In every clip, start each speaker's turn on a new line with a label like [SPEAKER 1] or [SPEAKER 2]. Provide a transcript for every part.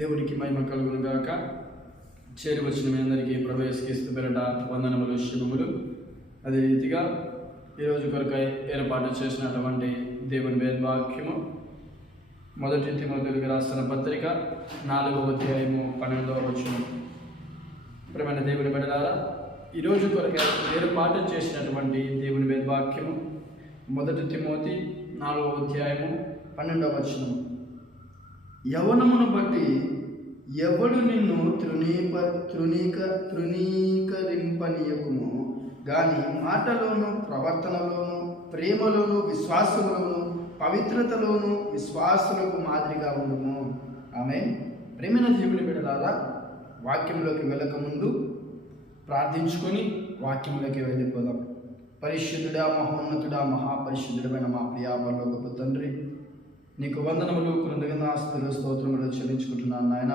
[SPEAKER 1] దేవునికి మహిమ కలుగును గాక చేరి వచ్చిన మీ అందరికీ ప్రవేశిస్తూ పెరట వందనములు శుభములు. అదే రీతిగా ఈరోజు కొరకై ఏర్పాటు చేసినటువంటి దేవుని వేదవాక్యము. మొదటి తిమోతులకు రాసిన పత్రిక నాలుగవ అధ్యాయము పన్నెండవ వచ్చిన ప్రేమైన దేవుని బిడ్డలారా ఈరోజు కొరకై ఏర్పాటు చేసినటువంటి దేవుని వేదవాక్యము మొదటి తిమోతి నాలుగవ అధ్యాయము పన్నెండవ వచ్చినము యవనమును బట్టి ఎవడు నిన్ను తృణీప తృణీక తృణీకరింపనీయకుము గాని మాటలోను ప్రవర్తనలోను ప్రేమలోను విశ్వాసంలోను పవిత్రతలోను విశ్వాసులకు మాదిరిగా ఉండము. ఆమె ప్రేమైన జీవుని బిడలారా వాక్యంలోకి వెళ్ళకముందు ప్రార్థించుకొని వాక్యంలోకి వెళ్ళిపోదాం. పరిశుద్ధుడా మహోన్నతుడా మహాపరిశుద్ధుడమైన మా ప్రియాపరలోకపు తండ్రి నీకు వందనములు కృతజ్ఞతాస్తులు స్తోత్రములు చెల్లించుకుంటున్నాను నాయన.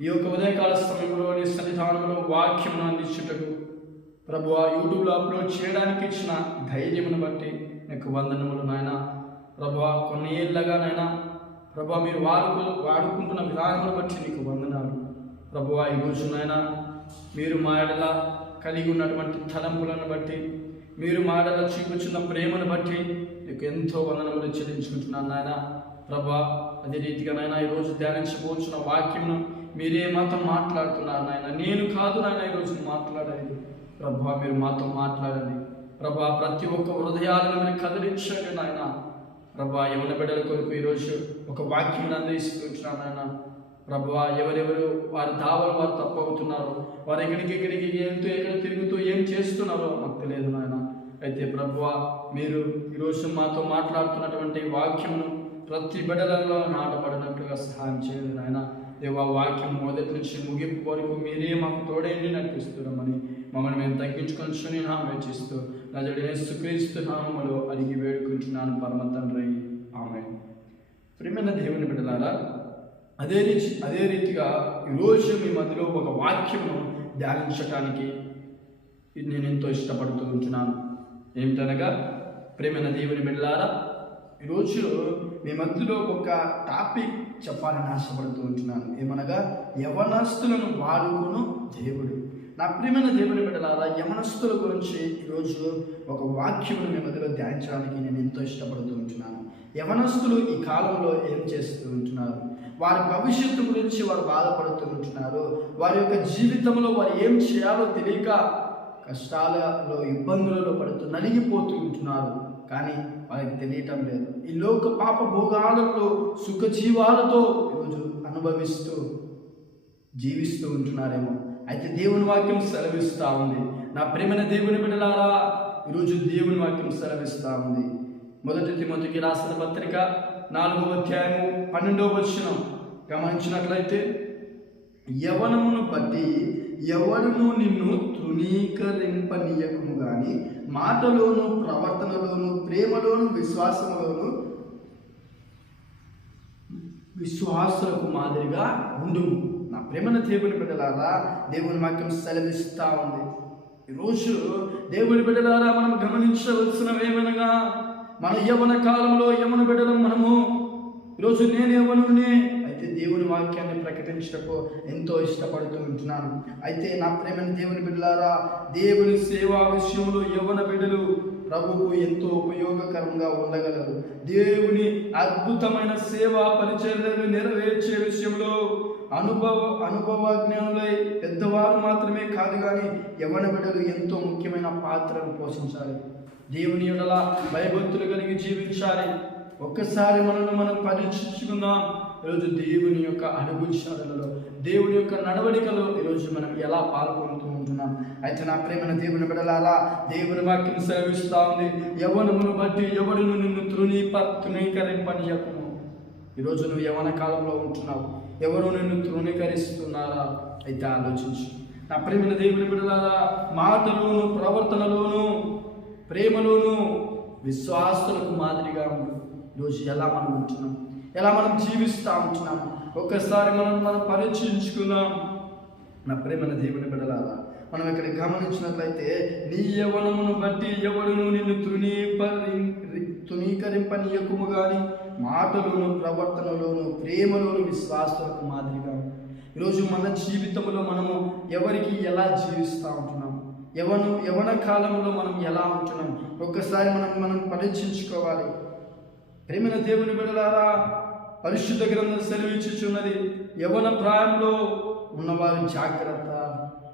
[SPEAKER 1] ఈ యొక్క ఉదయకాల సమయంలో నీ సన్నిధానంలో వాక్యమును అందించుటకు ప్రభు ఆ యూట్యూబ్లో అప్లోడ్ చేయడానికి ఇచ్చిన ధైర్యమును బట్టి నీకు వందనములు నాయన. ప్రభు కొన్ని ఏళ్ళగా ప్రభు మీరు వాడుకు వాడుకుంటున్న విధానమును బట్టి నీకు వందనాలు. ప్రభు ఈ రోజు నాయన మీరు మా ఎడల కలిగి ఉన్నటువంటి తలంపులను బట్టి మీరు మా ఎడల చూపుచున్న ప్రేమను బట్టి నీకు ఎంతో వందనములు చెల్లించుకుంటున్నాను నాయన. ప్రభా అదే రీతిగా నాయన ఈరోజు ధ్యానించబోచున్న వాక్యమును మీరే మాతో మాట్లాడుతున్నారు నాయన. నేను కాదు నాయన ఈరోజు మాట్లాడేది. ప్రభా మీరు మాతో మాట్లాడండి. ప్రభా ప్రతి ఒక్క హృదయాలను మీరు కదిలించండి నాయన. ప్రభా యవన బిడ్డల కొరకు ఈరోజు ఒక వాక్యం అందిస్తుంటున్నాను నాయన. ప్రభా ఎవరెవరు వారి దావలు వారు తప్పవుతున్నారు వారు ఎక్కడికి ఎక్కడికి వెళ్తూ ఎక్కడ తిరుగుతూ ఏం చేస్తున్నారో మాకు తెలియదు నాయన. అయితే ప్రభువ మీరు ఈరోజు మాతో మాట్లాడుతున్నటువంటి వాక్యమును ప్రతి బిడలలో నాటబడినట్లుగా సహాయం చేయండి నాయన. దేవా వాక్యం మొదటి నుంచి ముగింపు వరకు మీరే మాకు తోడేండి నడిపిస్తున్నామని మమ్మల్ని మేము తగ్గించుకొని నామే చేస్తూ నజడి నామములో అడిగి వేడుకుంటున్నాను పరమ తండ్రి. ఆమె ప్రేమైన దేవుని బిడ్డలారా అదే రీతి అదే రీతిగా ఈరోజు మీ మధ్యలో ఒక వాక్యమును ధ్యానించటానికి నేను ఎంతో ఇష్టపడుతూ ఉంటున్నాను. ఏమిటనగా ప్రేమైన దేవుని బిడ్డలారా ఈరోజు మీ మధ్యలో ఒక టాపిక్ చెప్పాలని ఆశపడుతూ ఉంటున్నాను. ఏమనగా యవనస్తులను వాడుకును దేవుడు. నా ప్రియమైన దేవుని బిడ్డలారా యవనస్తుల గురించి ఈరోజు ఒక వాక్యమును మీ మధ్యలో ధ్యానించడానికి నేను ఎంతో ఇష్టపడుతూ ఉంటున్నాను. యవనస్తులు ఈ కాలంలో ఏం చేస్తూ ఉంటున్నారు? వారి భవిష్యత్తు గురించి వారు బాధపడుతూ ఉంటున్నారు. వారి యొక్క జీవితంలో వారు ఏం చేయాలో తెలియక కష్టాలలో ఇబ్బందులలో పడుతూ నలిగిపోతూ ఉంటున్నారు. కానీ వాళ్ళకి తెలియటం లేదు. ఈ లోక పాప భోగాలలో సుఖజీవాలతో ఈరోజు అనుభవిస్తూ జీవిస్తూ ఉంటున్నారేమో. అయితే దేవుని వాక్యం సెలవిస్తూ ఉంది. నా ప్రేమైన దేవుని బిడ్డలారా ఈరోజు దేవుని వాక్యం సెలవిస్తూ ఉంది. మొదటి తిమతికి రాసిన పత్రిక నాలుగవ అధ్యాయము పన్నెండవ వచనం. గమనించినట్లయితే యవనమును బట్టి యవనము నిన్ను తృణీకరింపనీయకము గాని మాటలోను ప్రవర్తనలోను ప్రేమలోను విశ్వాసములోను విశ్వాసులకు మాదిరిగా ఉండుము. నా ప్రేమను దేవుని బిడ్డలారా దేవుని వాక్యం సెలవిస్తూ ఉంది. ఈరోజు దేవుని బిడ్డలారా మనం గమనించవలసినవేమనగా మన యవన కాలంలో యవన బిడ్డలం మనము. ఈరోజు నేను యవనునే అయితే దేవుని వాక్యాన్ని ప్రకటించటకు ఎంతో ఇష్టపడుతూ ఉంటున్నాను. అయితే నా ప్రేమైన దేవుని బిడ్డలారా దేవుని సేవా విషయంలో యవన బిడ్డలు ప్రభువు ఎంతో ఉపయోగకరంగా ఉండగలరు. దేవుని అద్భుతమైన సేవా పరిచర్యలు నెరవేర్చే విషయంలో అనుభవ అనుభవజ్ఞానులై పెద్దవారు మాత్రమే కాదు కానీ యవన బిడ్డలు ఎంతో ముఖ్యమైన పాత్రను పోషించాలి. దేవుని ఎడల భయభక్తులు కలిగి జీవించాలి. ఒక్కసారి మనల్ని మనం పరీక్షించుకుందాం. ఈరోజు దేవుని యొక్క అనుభూషాలలో దేవుని యొక్క నడవడికలో ఈరోజు మనం ఎలా పాల్గొంటూ ఉంటున్నాం? అయితే నా ప్రేమను దేవుని బిడలాలా దేవుని వాక్యం సేవిస్తూ ఉంది యవనమును బట్టి ఎవడును నిన్ను తృణీప తృణీకరింపనీయకును ఈరోజు నువ్వు యవన కాలంలో ఉంటున్నావు. ఎవరు నిన్ను తృణీకరిస్తున్నారా? అయితే ఆలోచించు. నా ప్రేమను దేవుని బిడలారా మాటలోను ప్రవర్తనలోను ప్రేమలోను విశ్వాసులకు మాదిరిగా ఈరోజు ఎలా మనం ఉంటున్నాం? ఎలా మనం జీవిస్తూ ఉంటున్నాం ఒక్కసారి మనం మనం పరీక్షించుకుందాం నా ప్రేమన దేవుని బిడలారా మనం ఇక్కడ గమనించినట్లయితే నీ యవనమును బట్టి ఎవడును నిన్ను తృణీపరి తృణీకరింపనీయకుము కానీ మాటలోను ప్రవర్తనలోను ప్రేమలోను విశ్వాసాలకు మాదిరిగా. ఈరోజు మన జీవితంలో మనము ఎవరికి ఎలా జీవిస్తూ ఉంటున్నాం ఎవను యవన కాలంలో మనం ఎలా ఉంటున్నాం. ఒక్కసారి మనం మనం పరీక్షించుకోవాలి ప్రేమైన దేవుని బిడలారా పరిశుద్ధ గ్రంథం సెలవిచ్చుచున్నది. యవన ప్రాయంలో ఉన్నవారు జాగ్రత్త.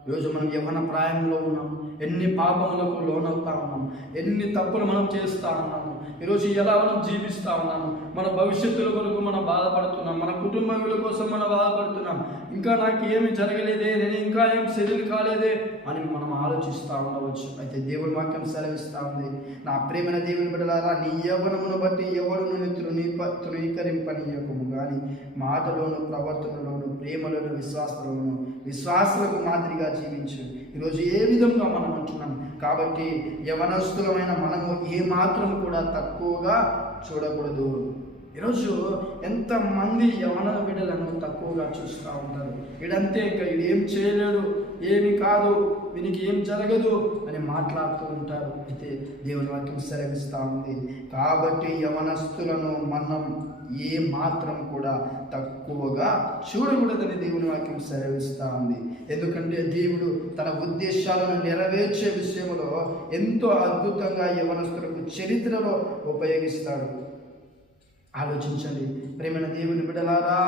[SPEAKER 1] ఈరోజు మనం యవన ప్రాయంలో ఉన్నాం. ఎన్ని పాపములకు లోనవుతా ఉన్నాం ఎన్ని తప్పులు మనం చేస్తా ఉన్నాము? ఈరోజు ఎలా మనం జీవిస్తా ఉన్నాము? మన భవిష్యత్తుల కొరకు మనం బాధపడుతున్నాం. మన కుటుంబీకుల కోసం మనం బాధపడుతున్నాం. ఇంకా నాకు ఏమి జరగలేదే నేను ఇంకా ఏం సెటిల్ కాలేదే అని మనం ఆలోచిస్తూ ఉండవచ్చు. అయితే దేవుని వాక్యం సెలవిస్తూ ఉంది. నా ప్రేమైన దేవుని బిడ్డలారా నీ యవ్వనమును బట్టి ఎవడును నీ తృణీప తృణీకరింపనీయకము కానీ మాటలోను ప్రవర్తనలోను ప్రేమలోను విశ్వాసంలోను విశ్వాసులకు మాదిరిగా జీవించు. ఈరోజు ఏ విధంగా మనం ఉంటున్నాం కాబట్టి యవనస్తులమైన మనము ఏ మాత్రం కూడా తక్కువగా చూడకూడదు. ఈరోజు ఎంతమంది యవన బిడ్డలను తక్కువగా చూస్తూ ఉంటారు? వీడంతే ఇక వీడు ఏం చేయలేడు ఏమి కాదు వీనికి ఏం జరగదు అని మాట్లాడుతూ ఉంటారు. అయితే దేవుని వాక్యం సెలవిస్తూ ఉంది. కాబట్టి యవనస్తులను మనం ఏ మాత్రం కూడా తక్కువగా చూడకూడదని దేవుని వాక్యం సెలవిస్తూ ఉంది. ఎందుకంటే దేవుడు తన ఉద్దేశాలను నెరవేర్చే విషయంలో ఎంతో అద్భుతంగా యవనస్తులకు చరిత్రలో ఉపయోగిస్తాడు. ఆలోచించండి. ప్రేమైన దేవుని బిడలారా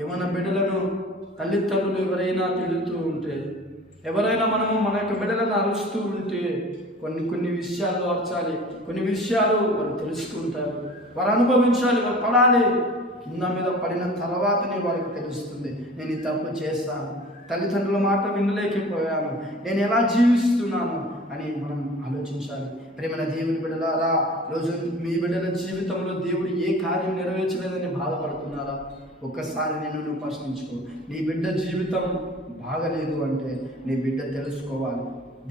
[SPEAKER 1] యవన బిడలను తల్లిదండ్రులు ఎవరైనా తిడుతూ ఉంటే ఎవరైనా మనము మన యొక్క బిడ్డలను అరుస్తూ ఉంటే కొన్ని కొన్ని విషయాలు అరచాలి కొన్ని విషయాలు వాళ్ళు తెలుసుకుంటారు. వారు అనుభవించాలి వారు పడాలి. కింద మీద పడిన తర్వాతనే వారికి తెలుస్తుంది. నేను ఈ తప్పు చేస్తాను తల్లిదండ్రుల మాట వినలేకపోయాను. నేను ఎలా జీవిస్తున్నాను అని మనం ఆలోచించాలి. ప్రేమైన దేవుని బిడ్డలారా రోజు మీ బిడ్డల జీవితంలో దేవుడు ఏ కార్యం నెరవేర్చలేదని బాధపడుతున్నారా? ఒక్కసారి నేను నువ్వు ప్రశ్నించుకో. నీ బిడ్డ జీవితం బాగలేదు అంటే నీ బిడ్డ తెలుసుకోవాలి.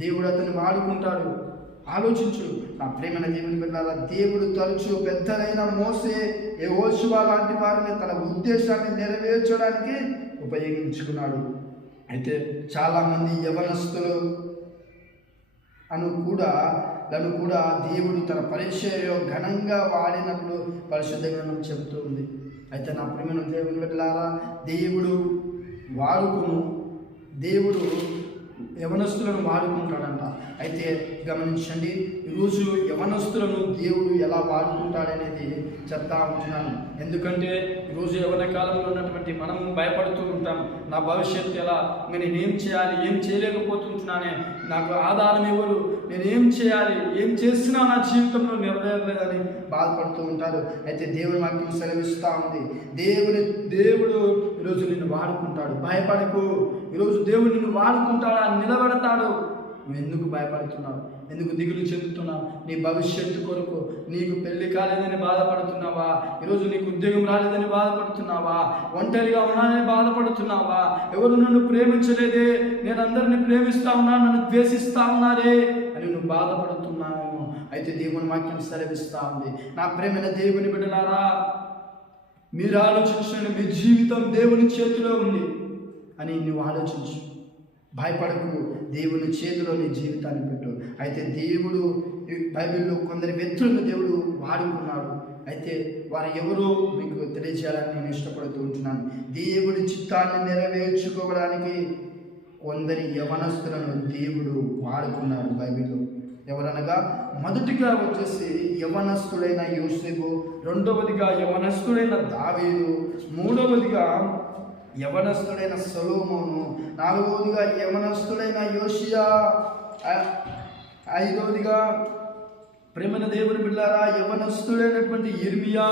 [SPEAKER 1] దేవుడు అతన్ని వాడుకుంటాడు. ఆలోచించు. నా ప్రేమైన దేవుని బిడ్డలారా దేవుడు తరచు పెద్దలైన మోసే ఏ ఓషువా లాంటి వారిని తన ఉద్దేశాన్ని నెరవేర్చడానికి ఉపయోగించుకున్నాడు. అయితే చాలామంది యవనస్తులు అను కూడా నన్ను కూడా దేవుడు తన పరిచర్యలో ఘనంగా వాడినప్పుడు పరిశుద్ధ గ్రంథం చెబుతూ ఉంది. అయితే నా ప్రేమైన దేవుని బిడ్డలారా దేవుడు వాడుకును దేవుడు యవనస్తులను వాడుకుంటాడంట. అయితే గమనించండి ఈరోజు యవనస్తులను దేవుడు ఎలా వాడుకుంటాడనేది చెప్తా ఉంటున్నాను. ఎందుకంటే ఈరోజు యవన కాలంలో ఉన్నటువంటి మనం భయపడుతూ ఉంటాం. నా భవిష్యత్తు ఎలా? ఇంకా నేను ఏం చేయాలి? ఏం చేయలేకపోతుంటున్నానే నాకు ఆధారం ఎవరు నేను ఏం చేయాలి? ఏం చేసినా నా జీవితంలో నెరవేరలేదని బాధపడుతూ ఉంటారు. అయితే దేవుని వాక్యం సెలవిస్తూ ఉంది. దేవుని దేవుడు ఈరోజు నిన్ను వాడుకుంటాడు. భయపడకు. ఈరోజు దేవుడు నిన్ను వాడుకుంటాడా? నిలబడతాడు. నువ్వు ఎందుకు భయపడుతున్నావు? ఎందుకు దిగులు చెందుతున్నావు? నీ భవిష్యత్తు కొరకు నీకు పెళ్ళి కాలేదని బాధపడుతున్నావా? ఈరోజు నీకు ఉద్యోగం రాలేదని బాధపడుతున్నావా? ఒంటరిగా ఉన్నానని బాధపడుతున్నావా? ఎవరు నన్ను ప్రేమించలేదే? నేను అందరిని ప్రేమిస్తా ఉన్నా నన్ను ద్వేషిస్తా ఉన్నారే అని నువ్వు బాధపడుతున్నావేమో. అయితే దేవుని వాక్యం సెలవిస్తా ఉంది. నా ప్రేమైన దేవుని బిడ్డలారా మీరు ఆలోచించిన మీ జీవితం దేవుని చేతిలో ఉంది అని నువ్వు ఆలోచించు. భయపడకు. దేవుని చేతిలో నీ జీవితాన్ని పెట్టు. అయితే దేవుడు బైబిల్లో కొందరి వ్యక్తులను దేవుడు వాడుకున్నాడు. అయితే వారు ఎవరో మీకు తెలియజేయాలని నేను ఇష్టపడుతూ ఉంటున్నాను. దేవుడి చిత్తాన్ని నెరవేర్చుకోవడానికి కొందరి యవనస్తులను దేవుడు వాడుకున్నాడు బైబిల్లో. ఎవరనగా మొదటిగా వచ్చేసి యవనస్తుడైన యోసేపు రెండవదిగా యవనస్తుడైన దావేదు మూడవదిగా యవనస్తుడైన సొలోమోను నాలుగవదిగా యవనస్తుడైన యోషియా ఐదవదిగా ప్రేమన దేవుని బిళ్ళారా యవనస్తుడైనటువంటి ఇర్మియా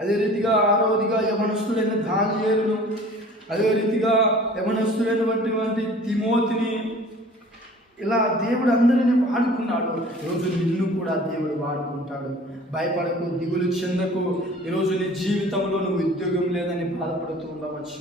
[SPEAKER 1] అదే రీతిగా ఆరవదిగా యవనస్తుడైన దానియేలును అదే రీతిగా యవనస్తుడైనటువంటి తిమోతిని ఇలా దేవుడు అందరిని వాడుకున్నాడు. ఈరోజు నిన్ను కూడా దేవుడు వాడుకుంటాడు. భయపడకు దిగులు చెందకు. ఈరోజు నీ జీవితంలో నువ్వు ఉద్యోగం లేదని బాధపడుతూ ఉండవచ్చు.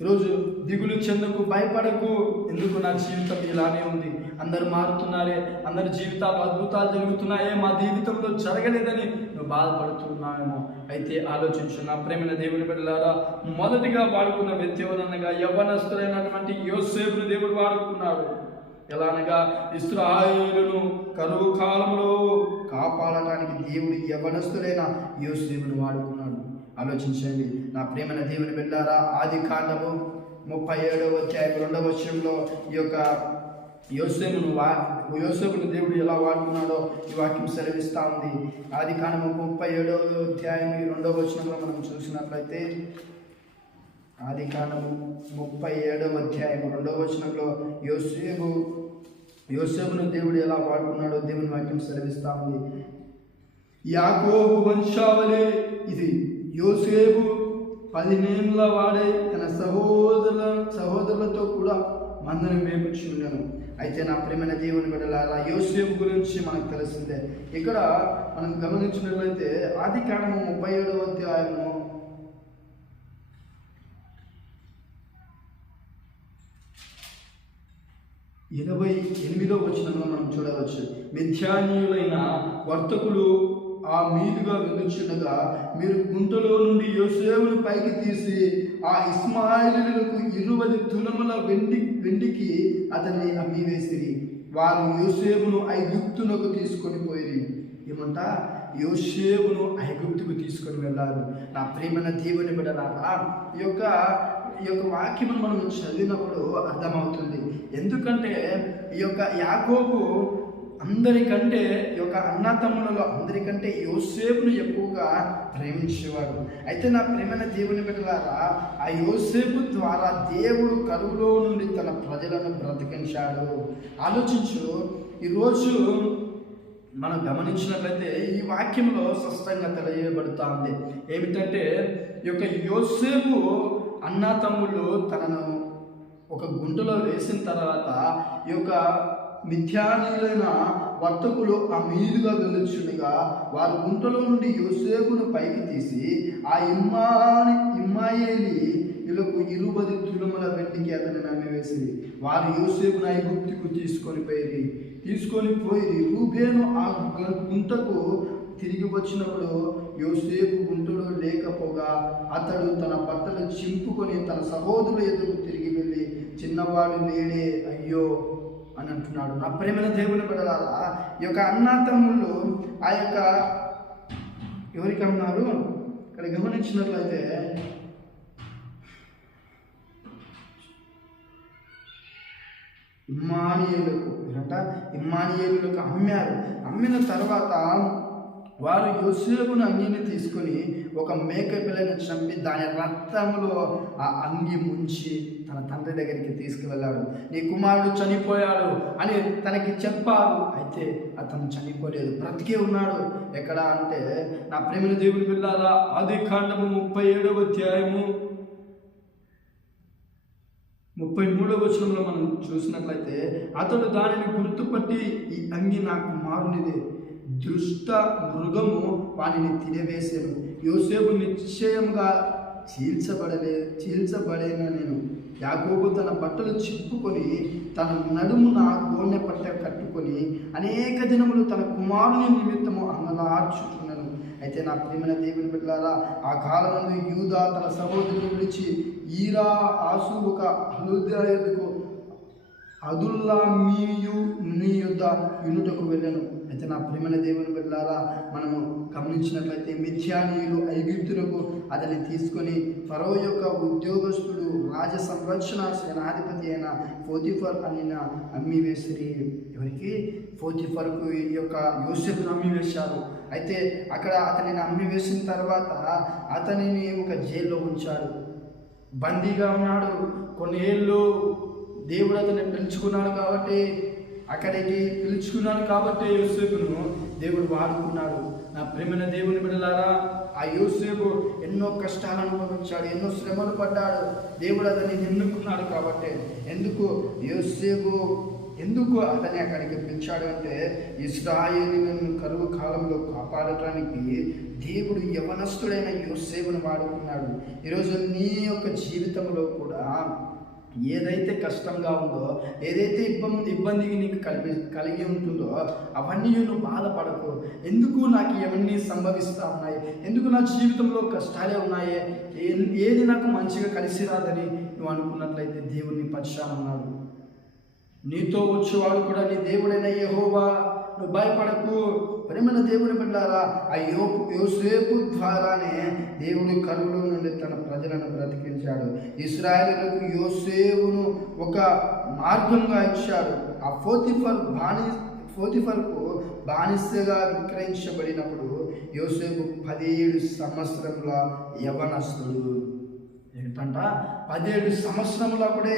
[SPEAKER 1] ఈరోజు దిగులు చెందకు భయపడకు. ఎందుకు నా జీవితం ఇలానే ఉంది? అందరు మారుతున్నారే. అందరి జీవితాలు అద్భుతాలు జరుగుతున్నాయే. మా జీవితంలో జరగలేదని నువ్వు బాధపడుతున్నావేమో. అయితే ఆలోచించు నా ప్రేమైన దేవుని బిడ్డలారా మొదటిగా వాడుకున్న వ్యక్తి ఎవరనగా యవ్వనస్తులైనటువంటి యోసేపును దేవుడు వాడుకున్నాడు. ఎలా అనగా కరువు కాలంలో కాపాడటానికి దేవుడు యవనస్తులైన యోసేపును వాడుకున్నాడు. ఆలోచించండి. నా ప్రేమైన దేవుని బిడ్డారా ఆది కాండము ముప్పై ఏడవ అధ్యాయం రెండవ విషయంలో ఈ యొక్క యోసేపును వా యోసేపును దేవుడు ఎలా వాడుకున్నాడో ఈ వాక్యం సెలవిస్తూ ఉంది. ఆది కాండము ముప్పై ఏడవ అధ్యాయం ఈ రెండవ వచనంలో మనం చూసినట్లయితే ఆది కాండము ముప్పై ఏడవ అధ్యాయం రెండవ వచనంలో యోసేపు యోసేపును దేవుడు ఎలా వాడుకున్నాడో దేవుని వాక్యం సెలవిస్తా ఉంది. యాకోబు వంశావళి ఇది. యోసేపు పదినేళ్ళ వాడే తన సహోదరుల సహోదరులతో కూడా మందరం మేపుచ్చి ఉన్నాను అయితే నా ప్రేమైన దేవుని బిడ్డలారా యోసేపు గురించి మనకు తెలిసిందే. ఇక్కడ మనం గమనించినట్లయితే ఆది కాండము ముప్పై ఏడవ అధ్యాయము ఇరవై ఎనిమిదో వచనంలో మనం చూడవచ్చు మిథ్యానీయులైన వర్తకులు ఆ మీదుగా వెలుచుండగా మీరు గుంటలో నుండి యోసేవును పైకి తీసి ఆ ఇస్మాయిలులకు ఇరువై తులముల వెండి వెండికి అతన్ని అమ్మివేసిరి. వారు యోసేపును ఐగుప్తునకు తీసుకొని పోయి ఏమంట? యోసేపును ఐగుప్తుకు ఉన్నారు నా ప్రేమన దేవుని బిడ్డలారా ఈ యొక్క ఈ యొక్క వాక్యమును మనం చదివినప్పుడు అర్థమవుతుంది. ఎందుకంటే ఈ యొక్క యాకోబు అందరికంటే ఈ యొక్క అన్నతమ్ములలో అందరికంటే యోసేపును ఎక్కువగా ప్రేమించేవాడు. అయితే నా ప్రేమైన దేవుని బిడ్డలారా ఆ యోసేపు ద్వారా దేవుడు కరువులో నుండి తన ప్రజలను బ్రతికించాడు. ఆలోచించు ఈరోజు మనం గమనించినట్లయితే ఈ వాక్యంలో స్పష్టంగా తెలియబడుతుంది. ఏమిటంటే ఈ యొక్క యోసేపు అన్నా తమ్ముళ్ళు తనను ఒక గుంటలో వేసిన తర్వాత ఈ యొక్క మిథ్యానీయులైన వర్తకులు ఆ మీదుగా వెళ్ళొచ్చుండగా వారు గుంటలో నుండి యోసేపును పైకి తీసి ఆ ఇమ్మాని ఇమ్మాయేలి వీళ్ళకు ఇరుబది తులముల వెండికి అతన్ని నమ్మివేసి వారు యోసేపును ఐగుప్తుకు తీసుకొని పోయి తీసుకొని పోయి రూబేను ఆ గుంటకు తిరిగి వచ్చినప్పుడు యోసేపు గుంటలో లేకపోగా అతడు తన బట్టలు చింపుకొని తన సహోదరుల ఎదురు తిరిగి వెళ్ళి చిన్నవాడు లేడే అయ్యో అని అంటున్నాడు. నా ప్రేమైన దేవుని బిడ్డలారా ఈ యొక్క అన్నా ఆ యొక్క ఎవరికి అన్నారు ఇక్కడ గమనించినట్లయితే ఇమ్మానియులకు ఏంట ఇమ్మానియేలులకు అమ్మారు. అమ్మిన తర్వాత వారు యోసేపును అంగిని తీసుకొని ఒక మేక పిల్లని చంపి దాని రక్తంలో ఆ అంగి ముంచి తన తండ్రి దగ్గరికి తీసుకువెళ్ళాడు. నీ కుమారుడు చనిపోయాడు అని తనకి చెప్పారు. అయితే అతను చనిపోలేదు. బ్రతికే ఉన్నాడు. ఎక్కడ అంటే నా ప్రేమిన దేవుడి పిల్లారా ఆది కాండము ముప్పై ఏడవ అధ్యాయము ముప్పై మూడవ వచనంలో మనం చూసినట్లయితే అతడు దానిని గుర్తుపట్టి ఈ అంగి నా కుమారునిదే దృష్ట మృగము వానిని తినవేశాను యోసేపు నిశ్చయంగా చీల్చబడలే చీల్చబడేన నేను? యాగోబు తన బట్టలు చిప్పుకొని తన నడుమున గోనె పట్ట కట్టుకొని అనేక దినములు తన కుమారుని నిమిత్తము అంగలార్చుచున్నాను అయితే నా ప్రేమైన దేవుని బిడ్డలారా ఆ కాలమందు యూదా తన సహోదరుని విడిచి ఈరా ఆసు ఒక హృదయకు అదుల్లా మీయు నీ యుద్ధ వినుటకు వెళ్ళను. అయితే నా ప్రేమల దేవుని వెళ్ళారా మనము గమనించినట్లయితే మిథ్యానీయులు ఐగుప్తులకు అతన్ని తీసుకొని ఫరో యొక్క ఉద్యోగస్తుడు రాజ సంరక్షణ సేనాధిపతి అయిన ఫోతిఫర్ అనిన అమ్మివేసిరి. ఎవరికి? ఫోతిఫర్కు ఈ యొక్క యోసెఫ్ను అమ్మి వేశారు అయితే అక్కడ అతనిని అమ్మివేసిన తర్వాత అతనిని ఒక జైల్లో ఉంచాడు బందీగా ఉన్నాడు. కొన్ని ఏళ్ళు దేవుడు అతన్ని పిలుచుకున్నాడు కాబట్టి అక్కడికి పిలుచుకున్నాడు కాబట్టి యూసేపును దేవుడు వాడుకున్నాడు. నా ప్రేమైన దేవుని బిడ్డలారా ఆ యూసేపు ఎన్నో కష్టాలు అనుభవించాడు ఎన్నో శ్రమలు పడ్డాడు. దేవుడు అతన్ని ఎన్నుకున్నాడు కాబట్టి ఎందుకు? యూసేపు ఎందుకు అతని అక్కడికి పిలిచాడు అంటే ఇస్రాయేలీలను కరువు కాలంలో కాపాడటానికి దేవుడు యవనస్తుడైన యోసేపును వాడుకున్నాడు. ఈరోజు నీ యొక్క జీవితంలో కూడా ఏదైతే కష్టంగా ఉందో ఏదైతే ఇబ్బంది ఇబ్బందికి నీకు కలిపి కలిగి ఉంటుందో అవన్నీ నువ్వు బాధపడకు. ఎందుకు నాకు ఇవన్నీ సంభవిస్తూ ఉన్నాయి? ఎందుకు నా జీవితంలో కష్టాలే ఉన్నాయి? ఏది నాకు మంచిగా కలిసి రాదని నువ్వు అనుకున్నట్లయితే దేవుడిని పరిశాన్ ఉన్నాడు నీతో వచ్చేవాడు కూడా నీ దేవుడైన యహోవా. నువ్వు భయపడకు. ప్రేమన దేవుని బిడ్డారా ఆ యో యోసేపు ద్వారానే దేవుడు కరువులో నుండి తన ప్రజలను బ్రతికించాడు. ఇస్రాయేలులకు యోసేవును ఒక మార్గంగా ఇచ్చాడు. ఆ ఫోతిఫర్ బాని ఫోతిఫర్కు బానిసగా విక్రయించబడినప్పుడు యోసేపు పదిహేడు సంవత్సరముల యవనస్తుడు. ఏంటంట? పదిహేడు సంవత్సరంలో కూడా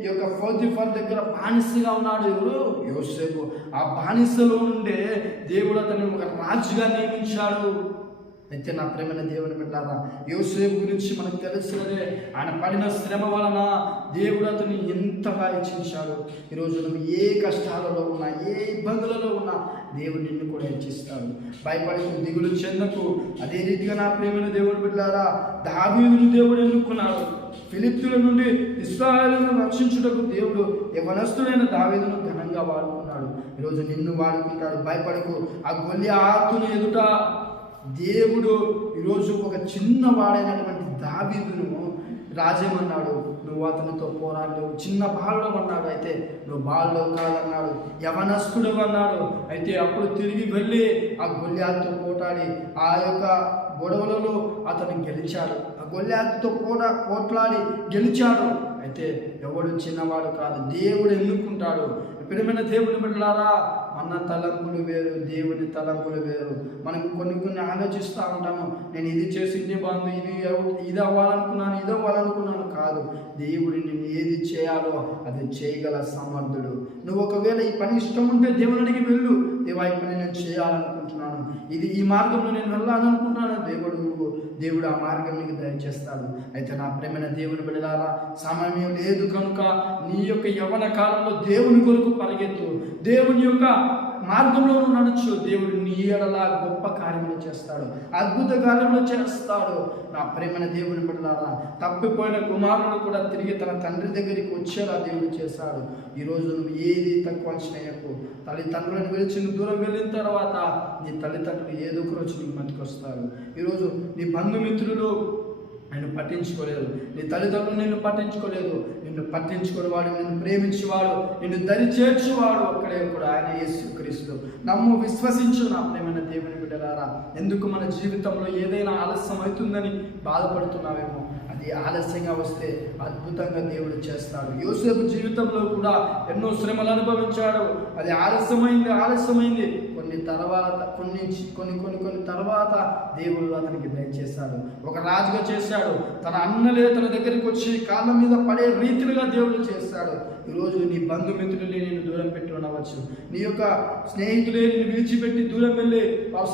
[SPEAKER 1] ఈ యొక్క ఫోతిఫర్ దగ్గర బానిసగా ఉన్నాడు ఎవరు? యోసేపు. ఆ బానిసలో నుండే దేవుడు అతను ఒక రాజుగా నియమించాడు. అయితే నా ప్రేమైన దేవుని బిడ్డారా యోసేపు గురించి మనకు తెలుసున్నదే ఆయన పడిన శ్రమ వలన దేవుడు అతను ఎంతగా హెచ్చించాడు. ఈరోజు నువ్వు ఏ కష్టాలలో ఉన్నా ఏ ఇబ్బందులలో ఉన్నా దేవుడు నిన్ను కూడా హెచ్చిస్తాడు. భయపడి దిగులు చెందకు. అదే రీతిగా నా ప్రేమైన దేవుని బిడ్డారా దావీదును దేవుడు ఎన్నుకున్నాడు. ఫిలిప్తుల నుండి ఇస్రాయలను రక్షించుటకు దేవుడు యవనస్తుడైన దావేదును ఘనంగా వాడుకున్నాడు. ఈరోజు నిన్ను వాడుకుంటాడు. భయపడకు. ఆ గొల్లి ఆతును ఎదుట దేవుడు ఈరోజు ఒక చిన్న వాడైనటువంటి దావీదును రాజేమన్నాడు? నువ్వు అతనితో పోరాడలేవు చిన్న బాలుడు అన్నాడు. అయితే నువ్వు బాలుడు కాదన్నాడు. యవనస్తుడు అన్నాడు. అయితే అప్పుడు తిరిగి వెళ్ళి ఆ గొల్లాతో పోటాడి ఆ యొక్క గొడవలలో అతను గెలిచాడు. ఆ గొల్లాతో పోట పోట్లాడి గెలిచాడు. అయితే ఎవడు చిన్నవాడు కాదు. దేవుడు ఎన్నుకుంటాడు. ప్రియమైన దేవుని బిడ్డలారా అన్న తలంపులు వేరు దేవుని తలంపులు వేరు. మనం కొన్ని కొన్ని ఆలోచిస్తూ ఉంటాము నేను ఇది చేసింది బాగుంది ఇది ఇది అవ్వాలనుకున్నాను ఇది అవ్వాలనుకున్నాను కాదు. దేవుడు నేను ఏది చేయాలో అది చేయగల సమర్థుడు. నువ్వు ఒకవేళ ఈ పని ఇష్టం ఉంటే దేవునికి వెళ్ళు. దేవా ఈ పని నేను చేయాలనుకుంటున్నాను. ఇది ఈ మార్గంలో నేను వెళ్ళాలనుకుంటున్నాను. దేవుడు నువ్వు దేవుడు ఆ మార్గం నీకు దయచేస్తాడు. అయితే నా ప్రేమైన దేవుని బిడలారా సమయం లేదు కనుక నీ యొక్క యవన కాలంలో దేవుని కొరకు పరిగెత్తు. దేవుని యొక్క మార్గంలో నువ్వు నడుచు. దేవుడు నీ ఎడలా గొప్ప కార్యములు చేస్తాడు. అద్భుత కార్యములు చేస్తాడు. నా ప్రేమైన దేవుని బిడ్డలారా తప్పిపోయిన కుమారుడు కూడా తిరిగి తన తండ్రి దగ్గరికి వచ్చేలా దేవుడు చేశాడు. ఈరోజు నువ్వు ఏది తక్కువ అంచనయ్యకు తల్లిదండ్రులను విలిచి నువ్వు దూరం వెళ్ళిన తర్వాత నీ తల్లిదండ్రులు ఏదో ఒక రోజు నీకు మతికొస్తారు ఈరోజు నీ బంధుమిత్రులు నిన్ను పట్టించుకోలేదు. నీ తల్లిదండ్రులు నిన్ను పట్టించుకోలేదు. నిన్ను పట్టించుకునేవాడు నిన్ను ప్రేమించేవాడు నిన్ను దరి చేర్చువాడు ఒక్కడే కూడా ఆయన యేసు క్రీస్తు నమ్ము విశ్వసించు నా ప్రేమైన దేవుని బిడ్డలారా. ఎందుకు మన జీవితంలో ఏదైనా ఆలస్యం అవుతుందని బాధపడుతున్నావేమో? అది ఆలస్యంగా వస్తే అద్భుతంగా దేవుడు చేస్తాడు. యోసేపు జీవితంలో కూడా ఎన్నో శ్రమలు అనుభవించాడు. అది ఆలస్యమైంది ఆలస్యమైంది. కొన్ని తర్వాత కొన్ని కొన్ని కొన్ని కొన్ని తర్వాత దేవుడు అతనికి దయచేశాడు. ఒక రాజుగా చేశాడు. తన అన్నలే తన దగ్గరికి వచ్చి కాళ్ళ మీద పడే రీతిలుగా దేవుడు చేస్తాడు ఈరోజు నీ బంధుమిత్రులే నేను దూరం పెట్టి ఉండవచ్చు. నీ యొక్క స్నేహితులే నేను విడిచిపెట్టి దూరం వెళ్ళి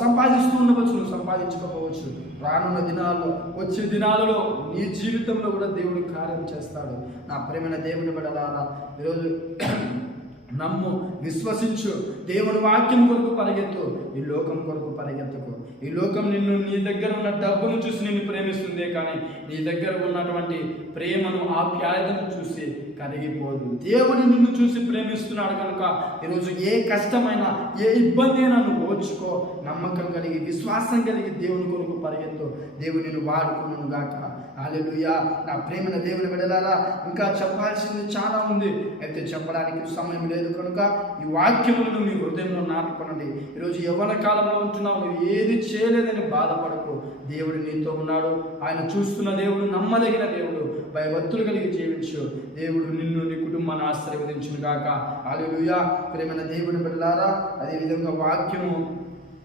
[SPEAKER 1] సంపాదిస్తూ ఉండవచ్చు నువ్వు సంపాదించుకోవచ్చు రానున్న దినాల్లో వచ్చే దినాలలో నీ జీవితంలో కూడా దేవుడు కార్యం చేస్తాడు. నా ప్రేమైన దేవుని బడలారా ఈరోజు నమ్ము విశ్వసించు. దేవుని వాక్యం కొరకు పరిగెత్తు ఈ లోకం కొరకు పరిగెత్తకు. ఈ లోకం నిన్ను నీ దగ్గర ఉన్న డబ్బును చూసి నిన్ను ప్రేమిస్తుందే కానీ నీ దగ్గర ఉన్నటువంటి ప్రేమను ఆప్యాయతను చూసి కరిగిపోదు. దేవుడు నిన్ను చూసి ప్రేమిస్తున్నాడు కనుక ఈరోజు ఏ కష్టమైన ఏ ఇబ్బంది అయినా నువ్వు ఓర్చుకో. నమ్మకం కలిగి విశ్వాసం కలిగి దేవుని కొరకు పరిగెత్తు. దేవుడు నిన్ను వాడుకున్నాను గాక హాలెలుయా నా ప్రేమన దేవుని విడలారా ఇంకా చెప్పాల్సింది చాలా ఉంది. అయితే చెప్పడానికి సమయం లేదు కనుక ఈ వాక్యములను మీ హృదయంలో నాటుకొనండి. ఈరోజు యవన కాలంలో ఉంటున్నావు నువ్వు ఏది చేయలేదని బాధపడకు. దేవుడు నీతో ఉన్నాడు. ఆయన చూస్తున్న దేవుడు నమ్మదగిన దేవుడు. భయభక్తులు కలిగి జీవించు. దేవుడు నిన్ను నీ కుటుంబాన్ని ఆశీర్వదించును గాక. హల్లెలూయా. ప్రేమైన దేవుని బిడ్డలారా అదేవిధంగా వాక్యము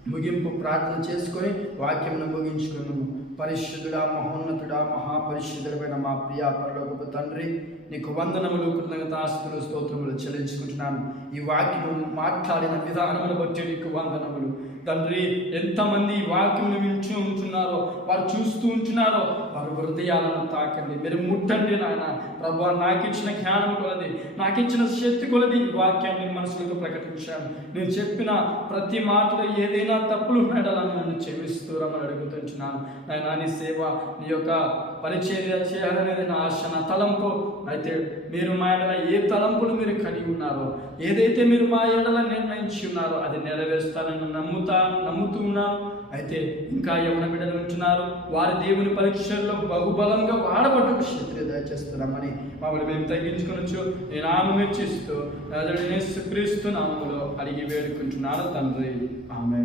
[SPEAKER 1] ముగింపు ప్రార్థన చేసుకొని వాక్యమును ముగించుకున్నాము పరిశుద్ధుడా మహోన్నతుడా మహాపరిశుద్ధుడమైన మా ప్రియ పరలోకపు తండ్రి నీకు వందనములు కృతజ్ఞతాస్తులు స్తోత్రములు చెల్లించుకుంటున్నాను. ఈ వాక్యము మాట్లాడిన విధానములు బట్టి నీకు వందనములు. తండ్రి ఎంతమంది ఈ వాక్యమును వింటూ ఉంటున్నారో వారు చూస్తూ ఉంటున్నారో వారు హృదయాలను తాకండి. మీరు ముట్టండి నాయన. ప్రభా నాకు ఇచ్చిన జ్ఞానం కొలది నాకు ఇచ్చిన శక్తి కొలది ఈ వాక్యాన్ని మనసులకు ప్రకటించాను. నేను చెప్పిన ప్రతి మాటలో ఏదైనా తప్పులు ఉన్నాడని నన్ను క్షమిస్తూ రమ్మని అడుగుతున్నాను నాయన నీ సేవ నీ యొక్క పరిచర్య చేయాలనేది నా ఆశ నా తలంపు. అయితే మీరు మా ఎడల ఏ తలంపులు మీరు కలిగి ఉన్నారో ఏదైతే మీరు మా ఎడల నిర్ణయించి ఉన్నారో అది నెరవేరుస్తానని నమ్ముతా నమ్ముతూ ఉన్నాను.
[SPEAKER 2] అయితే ఇంకా యవన బిడ్డలు ఉంటున్నారు. వారి దేవుని పరీక్షల్లో బహుబలంగా వాడబడ్డ
[SPEAKER 1] క్షత్రియ దయచేస్తున్నామని
[SPEAKER 2] మమ్మల్ని మేము తగ్గించుకొనొచ్చు. నేను నామం ఇచ్చిస్తూ క్రీస్తు నామంలో అడిగి వేడుకుంటున్నాను తండ్రి.
[SPEAKER 1] ఆమె